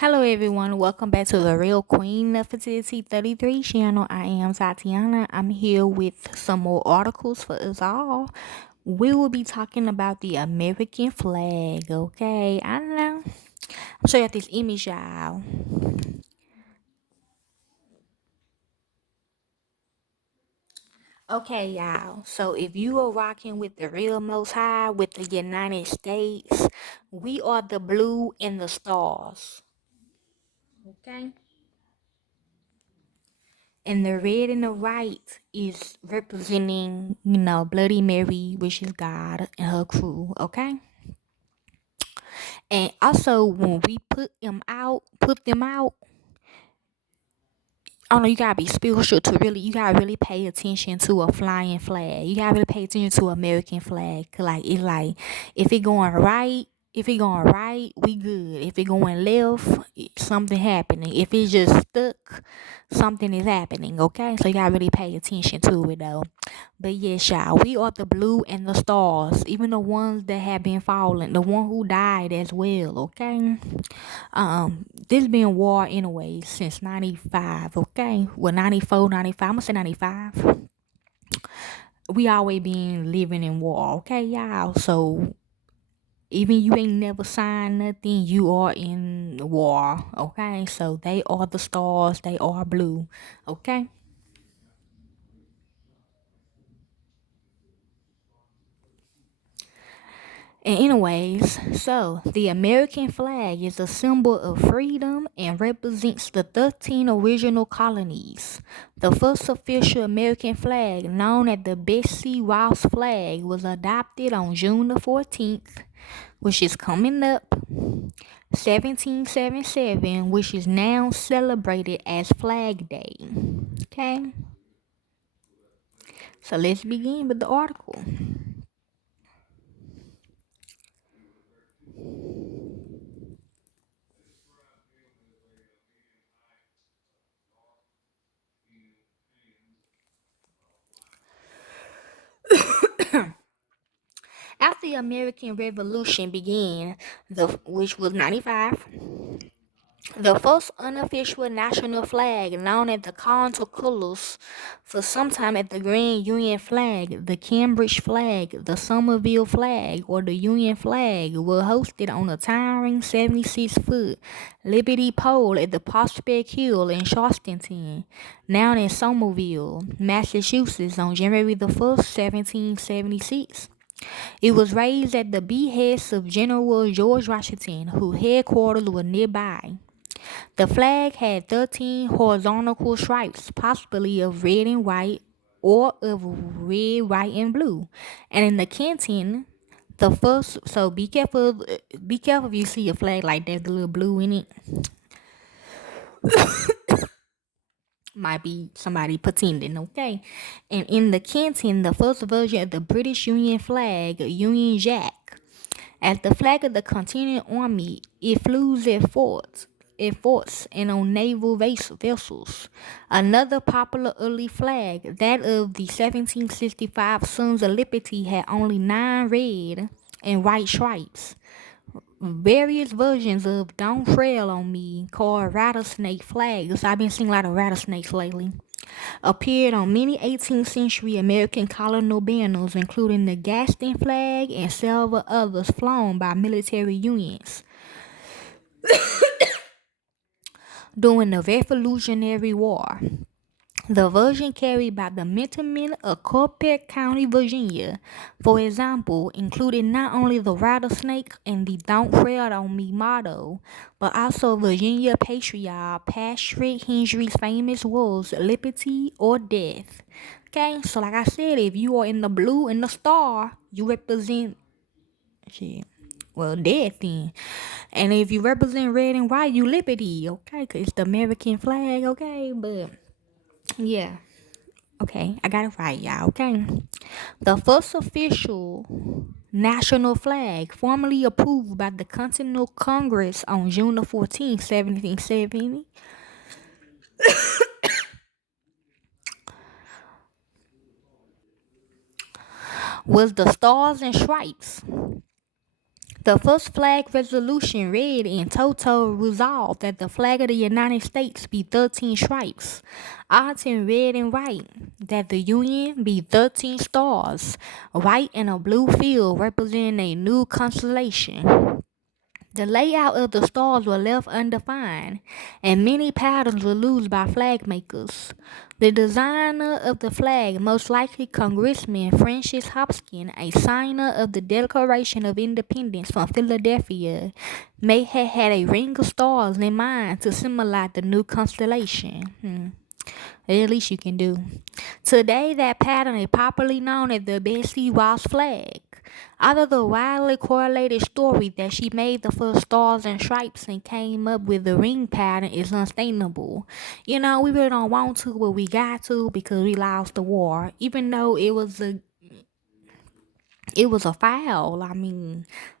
Hello everyone, welcome back to the Real Queen of Fertility 33 channel. I am Tatiana. I'm here with some more articles for us all. We will be talking about the American flag, okay? I don't know. I'll show you this image, y'all. Okay, y'all. So if you are rocking with the real most high with the United States, we are the blue and the stars. Okay? And the red and the white is representing, Bloody Mary, which is God and her crew, okay? And also when we put them out, I don't know, you gotta be spiritual to really, you gotta really pay attention to a flying flag. You gotta really pay attention to American flag. 'Cause like it's like if it going right, we good. If it going left, something happening. If it's just stuck, something is happening. Okay, so you gotta really pay attention to it though. But yes, y'all, we are the blue and the stars, even the ones that have been fallen, the one who died as well. Okay. This been war anyway since 95, okay? Well, 94, 95, I'm gonna say 95. We always been living in war, okay, y'all? So, even you ain't never signed nothing, you are in war, okay? So, they are the stars, they are blue, okay? And anyways, so the American flag is a symbol of freedom and represents the 13 original colonies. The first official American flag, known as the Betsy Ross flag, was adopted on June the 14th, which is coming up, 1777, which is now celebrated as Flag Day. Okay, so let's begin with the article. After the American Revolution began, which was 95, the first unofficial national flag, known as the contour colors, for some time as the Grand Union flag, the Cambridge flag, the Somerville flag, or the Union flag, were hosted on a towering 76-foot Liberty pole at the Prospect Hill in Charleston, now in Somerville, Massachusetts, on January the 1st, 1776. It was raised at the behest of General George Washington, whose headquarters were nearby. The flag had 13 horizontal stripes, possibly of red and white or of red, white, and blue. And in the canton, the first, so be careful if you see a flag like that, the little blue in it. Might be somebody pretending, okay? And in the canton, the first version of the British Union flag, Union Jack. As the flag of the Continental Army, it flew at forts and on naval vessels. Another popular early flag, that of the 1765 Sons of Liberty, had only 9 red and white stripes. Various versions of Don't Trail on Me, called rattlesnake flags, I've been seeing a lot of rattlesnakes lately, appeared on many 18th century American colonial banners, including the Gaston flag and several others flown by military units during the Revolutionary War. The version carried by the Mintermen of Culpeper County, Virginia, for example, included not only the rattlesnake and the Don't Tread on Me motto, but also Virginia patriot Patrick Henry's famous words, liberty or death. Okay, so like I said, if you are in the blue and the star, you represent shit. Well, death then. And if you represent red and white, you liberty, okay? Because it's the American flag, okay? But yeah. Okay, I got it right, y'all. Okay. The first official national flag, formally approved by the Continental Congress on June the 14th, 1770, was the Stars and Stripes. The first flag resolution read in toto resolved that the flag of the United States be 13 stripes, odds in red and white, that the Union be 13 stars, white and a blue field representing a new constellation. The layout of the stars were left undefined, and many patterns were used by flag makers. The designer of the flag, most likely Congressman Francis Hopkins, a signer of the Declaration of Independence from Philadelphia, may have had a ring of stars in mind to symbolize the new constellation. At least you can do. Today, that pattern is popularly known as the Betsy Ross flag. Although the widely correlated story that she made the first stars and stripes and came up with the ring pattern is unsustainable. We really don't want to, but we got to because we lost the war. Even though it was a foul,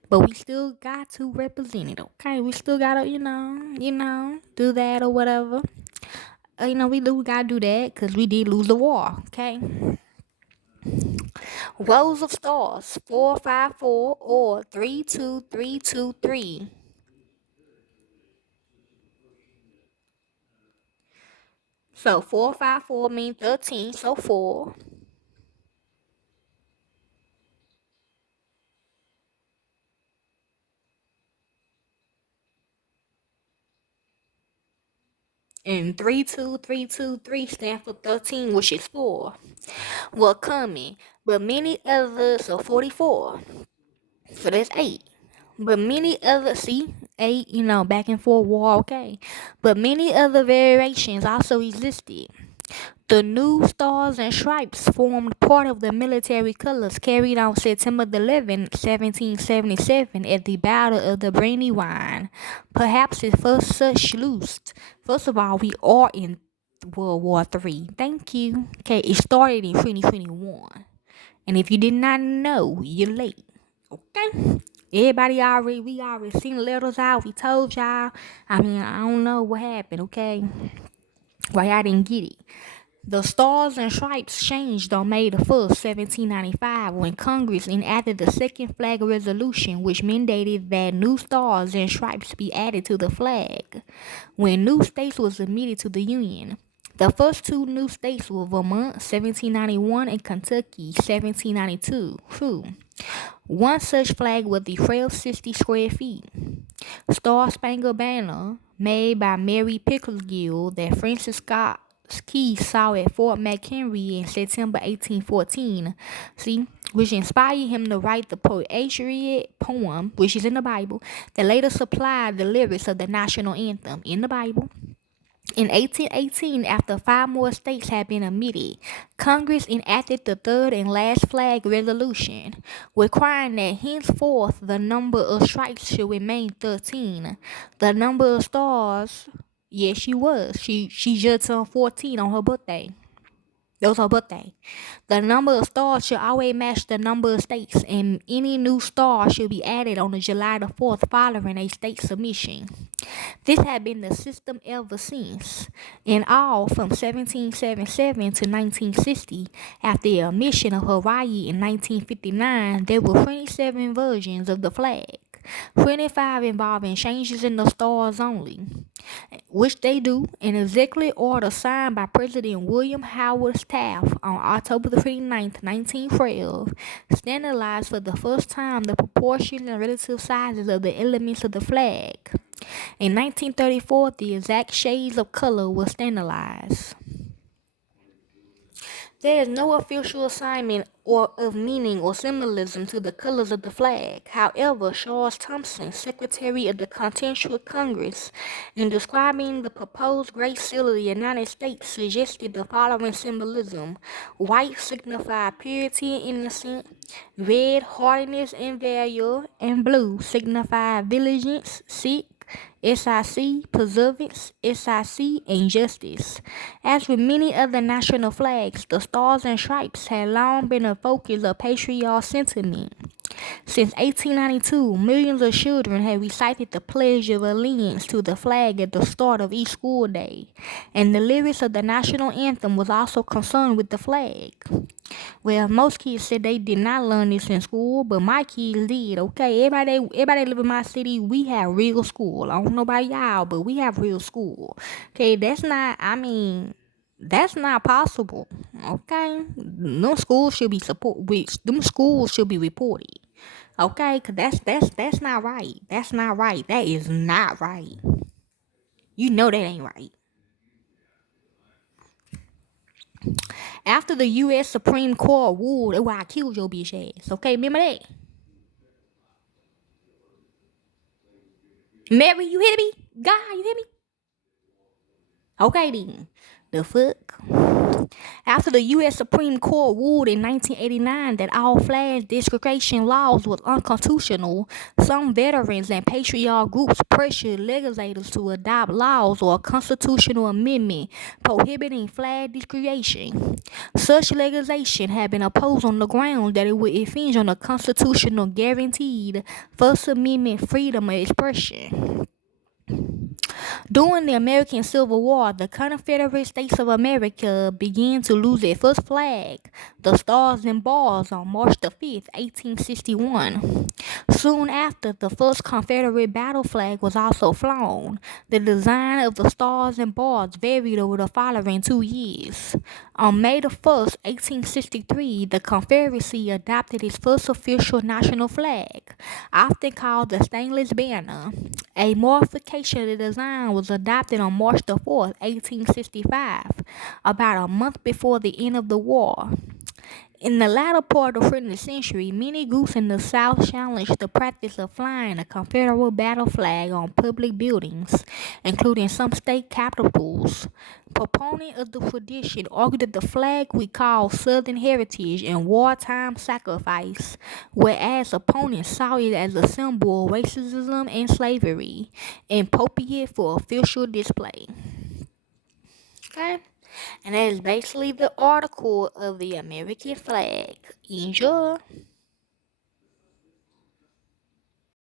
but we still got to represent it, okay? We still gotta, do that or whatever. We do gotta do that because we did lose the war, okay? Rows of stars 454 or 32323. So 454 means 13, so 4. And 32323 stand for 13, which is 4. Were coming, but many others are 44. So that's 8. But many other, see, 8, back and forth war, okay. But many other variations also existed. The new stars and stripes formed part of the military colors carried on September 11, 1777 at the Battle of the Brandywine. Perhaps its first such used. First of all, we are in World War III. Thank you. Okay, it started in 2021. And if you did not know, you're late. Okay? We already seen the letters out. We told y'all. I don't know what happened, okay? Why I didn't get it. The Stars and Stripes changed on May the 1st, 1795, when Congress enacted the second flag resolution, which mandated that new stars and stripes be added to the flag when new states was admitted to the Union. The first two new states were Vermont, 1791, and Kentucky, 1792. One such flag was the frail 60 square feet. Star Spangled Banner, made by Mary Pickersgill, that Francis Scott Key saw at Fort McHenry in September 1814, which inspired him to write the Patriot poem, which is in the Bible, that later supplied the lyrics of the national anthem in the Bible. In 1818, after 5 more states had been admitted, Congress enacted the third and last flag resolution, requiring that henceforth the number of stripes should remain 13. The number of stars, yes, she was. She just turned 14 on her birthday. That was her birthday. The number of stars should always match the number of states, and any new star should be added on the July the 4th following a state submission. This had been the system ever since. In all, from 1777 to 1960, after the admission of Hawaii in 1959, there were 27 versions of the flag. 25 involving changes in the stars only, which they do in executive order signed by President William Howard Taft on October 29, 1912, standardized for the first time the proportion and relative sizes of the elements of the flag. In 1934, the exact shades of color were standardized. There is no official assignment or of meaning or symbolism to the colors of the flag. However, Charles Thompson, Secretary of the Continental Congress, in describing the proposed Great Seal of the United States, suggested the following symbolism. White signified purity and innocence, red hardiness and valor, and blue signified vigilance, SIC, perseverance, SIC, and justice. As with many other national flags, the Stars and Stripes had long been a focus of patriotic sentiment. Since 1892, millions of children have recited the Pledge of Allegiance to the flag at the start of each school day, and the lyrics of the national anthem was also concerned with the flag. Well, most kids said they did not learn this in school, but my kids did. Okay, everybody live in my city. We have real school. I don't know about y'all, but we have real school. Okay, that's not. I mean, that's not possible. Okay, them schools should be support. Them schools should be reported. Okay, cause that's not right. That's not right. That is not right. You know that ain't right. After the U.S. Supreme Court ruled, oh, I killed your bitch ass. Okay, remember that? Mary, you hear me? God, you hear me? Okay then. The fuck? After the U.S. Supreme Court ruled in 1989 that all flag desecration laws was unconstitutional, some veterans and patriot groups pressured legislators to adopt laws or a constitutional amendment prohibiting flag desecration. Such legislation had been opposed on the ground that it would infringe on the constitutional guaranteed First Amendment freedom of expression. During the American Civil War, the Confederate States of America began to lose their first flag, the Stars and Bars, on March the 5th, 1861. Soon after, the first Confederate battle flag was also flown. The design of the Stars and Bars varied over the following 2 years. On May the 1st, 1863, the Confederacy adopted its first official national flag, often called the Stainless Banner. A modification of the design was adopted on March the 4th, 1865, about a month before the end of the war. In the latter part of the 20th century, many groups in the South challenged the practice of flying a Confederate battle flag on public buildings, including some state capitals. Proponents of the tradition argued that the flag recalled Southern heritage and wartime sacrifice, whereas opponents saw it as a symbol of racism and slavery, appropriate for official display. Okay? And that is basically the article of the American flag. Enjoy.